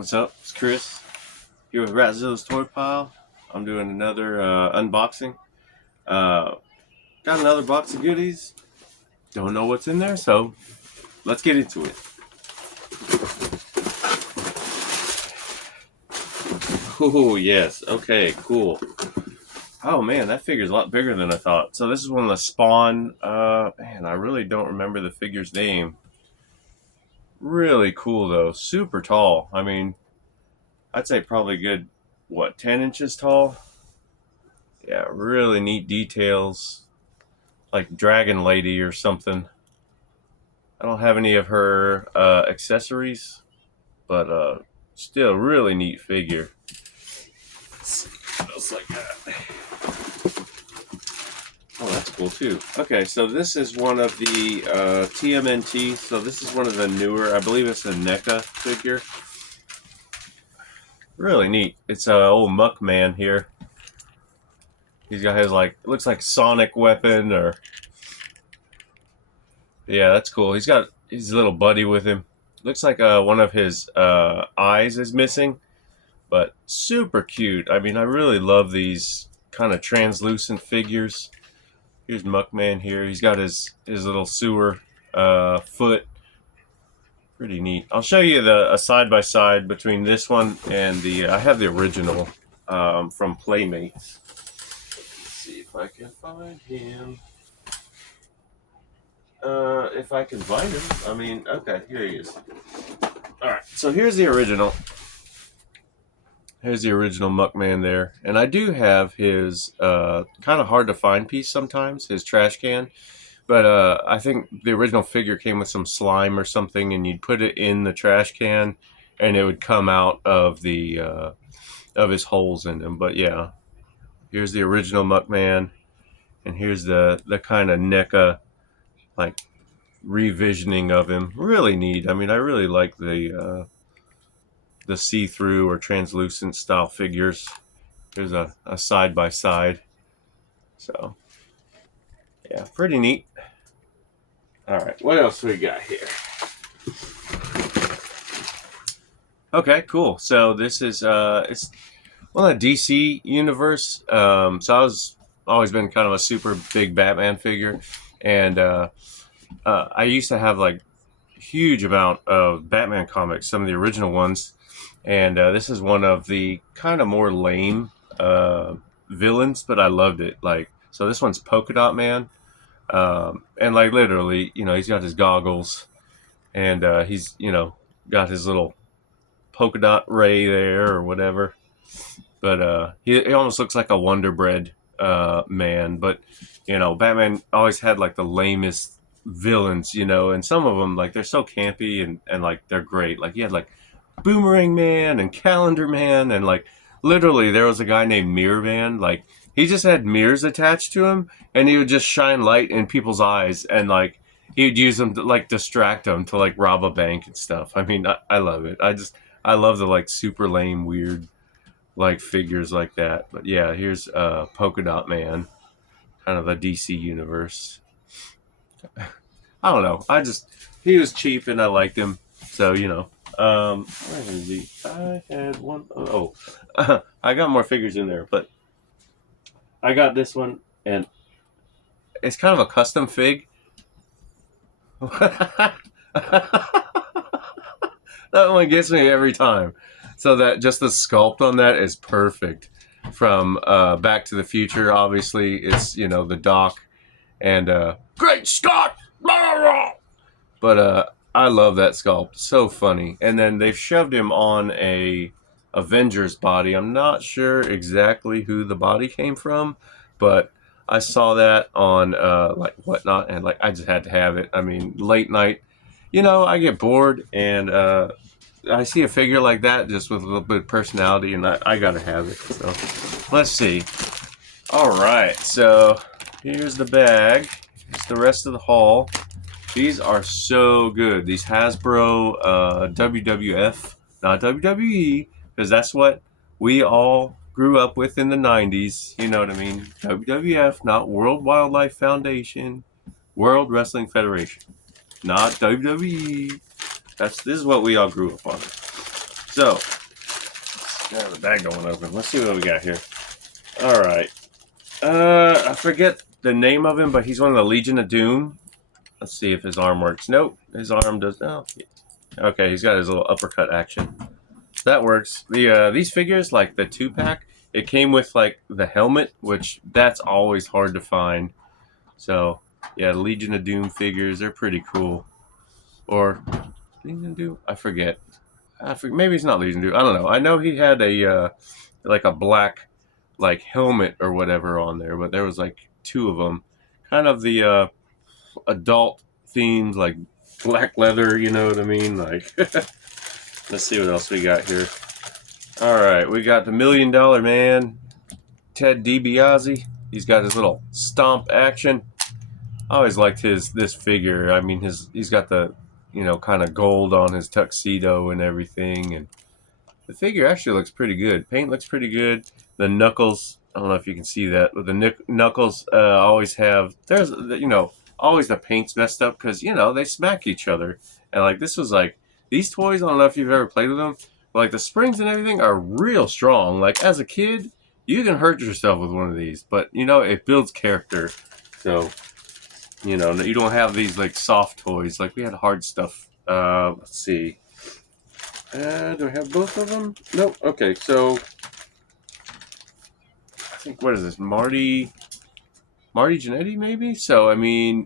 What's up? It's Chris here with Ratzilla's Toy Pile. I'm doing another unboxing. Uh, got another box of goodies. Don't know what's in there, so let's get into it. Oh, yes. Okay, cool. Oh, man, that figure's a lot bigger than I thought. So this is one of the Spawn. Man, I really don't remember the figure's name. Really cool, though. Super tall. I mean, I'd say probably good, 10 inches tall? Yeah, really neat details. Like Dragon Lady or something. I don't have any of her accessories, but still really neat figure. Let's see what else like that. Oh, that's cool too. Okay, so this is one of the TMNT. So this is one of the newer, I believe it's a NECA figure. Really neat. It's a old Muck Man here. He's got his it looks like sonic weapon or... Yeah, that's cool. He's got his little buddy with him. Looks like one of his eyes is missing, but super cute. I mean, I really love these kind of translucent figures. Here's Muckman here. He's got his little sewer foot. Pretty neat. I'll show you a side-by-side between this one and the... I have the original from Playmates. Let's see if I can find him. If I can find him. I mean, okay, here he is. Alright, so here's the original. Here's the original Muckman there. And I do have his kind of hard to find piece sometimes, his trash can. But I think the original figure came with some slime or something, and you'd put it in the trash can, and it would come out of the of his holes in them. But yeah, here's the original Muckman, and here's the kind of NECA like revisioning of him. Really neat. I mean, I really like the see-through or translucent style figures. Here's a side-by-side. So yeah, pretty neat. All right, what else we got here? Okay, cool. So this is it's a DC universe. So I was always been kind of a super big Batman figure, and I used to have like huge amount of Batman comics, some of the original ones, and this is one of the kind of more lame villains, but I loved it. Like, so this one's Polka Dot Man. And like literally, he's got his goggles, and he's got his little polka dot ray there or whatever. But he almost looks like a Wonder Bread man. But Batman always had like the lamest villains, and some of them like they're so campy and like they're great. Like he had like Boomerang Man and Calendar Man, and like literally there was a guy named Mirror Man. Like he just had mirrors attached to him, and he would just shine light in people's eyes, and like he'd use them to like distract them to like rob a bank and stuff. I mean, I love it. I love the like super lame, weird like figures like that. But yeah, here's Polka Dot Man, kind of a DC universe. I don't know. He was cheap and I liked him, so where is he? I had one. Oh, I got more figures in there, but I got this one, and it's kind of a custom fig. That one gets me every time. So that just the sculpt on that is perfect. From Back to the Future, obviously, it's the Doc and Great Scott! But I love that sculpt. So funny. And then they've shoved him on a Avengers body. I'm not sure exactly who the body came from, but I saw that on like Whatnot, and like I just had to have it. I mean, late night, I get bored, and I see a figure like that just with a little bit of personality, and I gotta have it. So let's see. All right, so here's the bag. It's the rest of the haul. These are so good. These Hasbro WWF, not WWE, because that's what we all grew up with in the 90s. You know what I mean? WWF, not World Wildlife Foundation, World Wrestling Federation, not WWE. This is what we all grew up on. So, got the bag going open. Let's see what we got here. All right. I forget the name of him, but he's one of the Legion of Doom. Let's see if his arm works. Nope, his arm does. Oh, okay. He's got his little uppercut action. That works. These figures, like the 2-pack, it came with like the helmet, which that's always hard to find. So yeah, Legion of Doom figures, they're pretty cool. Or Legion of Doom, I forget. Maybe it's not Legion of Doom. I don't know. I know he had a like a black like helmet or whatever on there, but there was like 2 of them, kind of the adult themes, like black leather. You know what I mean? Like, let's see what else we got here. All right, we got the $1 Million Man, Ted DiBiase. He's got his little stomp action. I always liked this figure. I mean, he's got the kind of gold on his tuxedo and everything, and the figure actually looks pretty good. Paint looks pretty good. The knuckles, I don't know if you can see that, but the knuckles always have, always the paint's messed up because, they smack each other. And like this was like, these toys, I don't know if you've ever played with them, but like the springs and everything are real strong. Like as a kid, you can hurt yourself with one of these, but it builds character. So, you don't have these like soft toys. Like we had hard stuff. Let's see. Do I have both of them? Nope. Okay, so I think, what is this? Marty Jannetty, maybe? So I mean,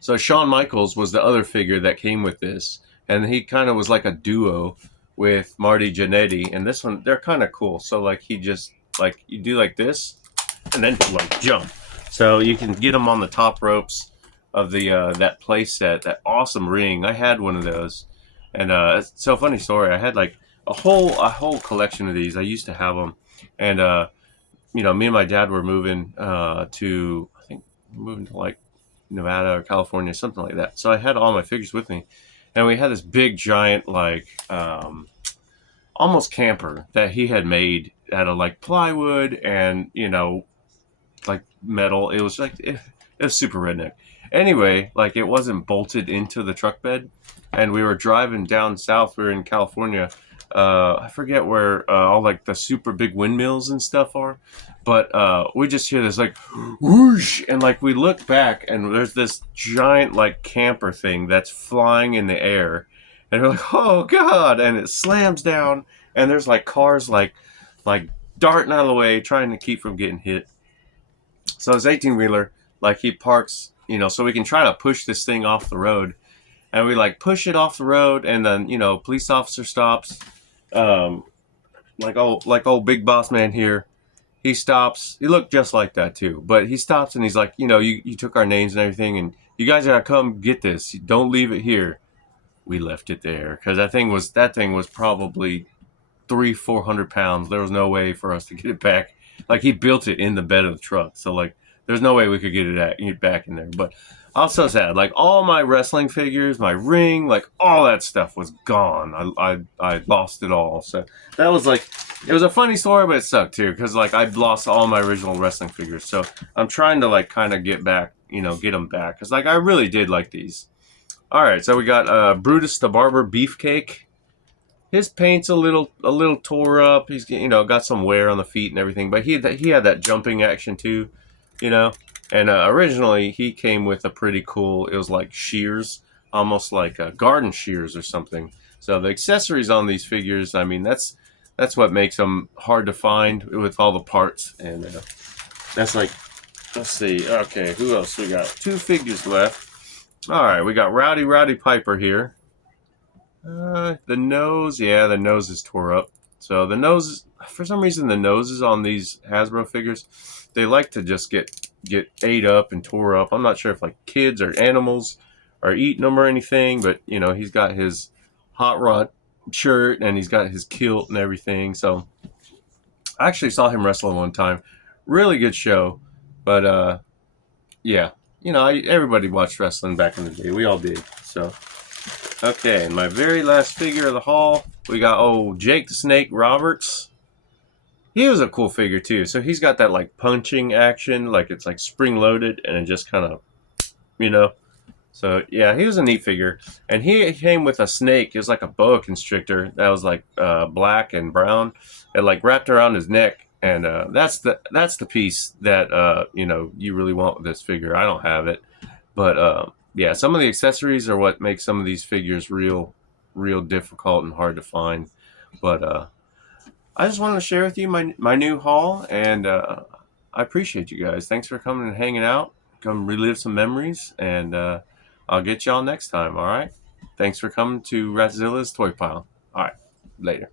so Shawn Michaels was the other figure that came with this, and he kind of was like a duo with Marty Jannetty, and this one, they're kind of cool. So like he just like, you do like this, and then like jump. So you can get them on the top ropes of the that play set, that awesome ring. I had one of those, and so funny story. I had like a whole collection of these. I used to have them, and me and my dad were moving to, I think, moving to like Nevada or California, something like that. So I had all my figures with me, and we had this big giant like almost camper that he had made out of like plywood and like metal. It was like it was super redneck. Anyway, like it wasn't bolted into the truck bed, and we were driving down south. We were in California. I forget where all like the super big windmills and stuff are, but we just hear this like whoosh, and like we look back, and there's this giant like camper thing that's flying in the air, and we're like, oh god, and it slams down, and there's like cars like darting out of the way, trying to keep from getting hit. So this 18-wheeler, like he parks, so we can try to push this thing off the road. And we like push it off the road, and then, police officer stops. Like old big boss man here. He stops. He looked just like that too. But he stops and he's like, you took our names and everything, and you guys gotta come get this. Don't leave it here. We left it there. Because that thing was probably 300-400 pounds. There was no way for us to get it back. Like he built it in the bed of the truck, so like there's no way we could get it back in there. But I was so sad. Like all my wrestling figures, my ring, like all that stuff was gone. I lost it all. So that was like, it was a funny story, but it sucked too because like I lost all my original wrestling figures. So I'm trying to like kind of get back, get them back because like I really did like these. All right, so we got Brutus the Barber Beefcake. His paint's a little tore up. He's got some wear on the feet and everything, but he had that jumping action too, And originally he came with a pretty cool. It was like shears, almost like garden shears or something. So the accessories on these figures, I mean, that's what makes them hard to find with all the parts. And that's like, let's see. Okay, who else we got? 2 figures left. All right, we got Rowdy Piper here. The nose, yeah, the nose is tore up. So the nose, for some reason, the noses on these Hasbro figures, they like to just get ate up and tore up. I'm not sure if like kids or animals are eating them or anything, but he's got his hot rod shirt and he's got his kilt and everything. So I actually saw him wrestle one time. Really good show, but yeah, everybody watched wrestling back in the day. We all did. So. Okay, and my very last figure of the haul, we got Jake the Snake Roberts. He was a cool figure too. So he's got that like punching action, like it's like spring loaded, and it just kind of, So yeah, he was a neat figure, and he came with a snake. It was like a boa constrictor that was like black and brown, and like wrapped around his neck. And that's the piece that you really want with this figure. I don't have it, but yeah, some of the accessories are what makes some of these figures real difficult and hard to find. But I just wanted to share with you my new haul, and I appreciate you guys. Thanks for coming and hanging out. Come relive some memories, and I'll get y'all next time. All right. Thanks for coming to Ratzilla's Toy Pile. All right. Later.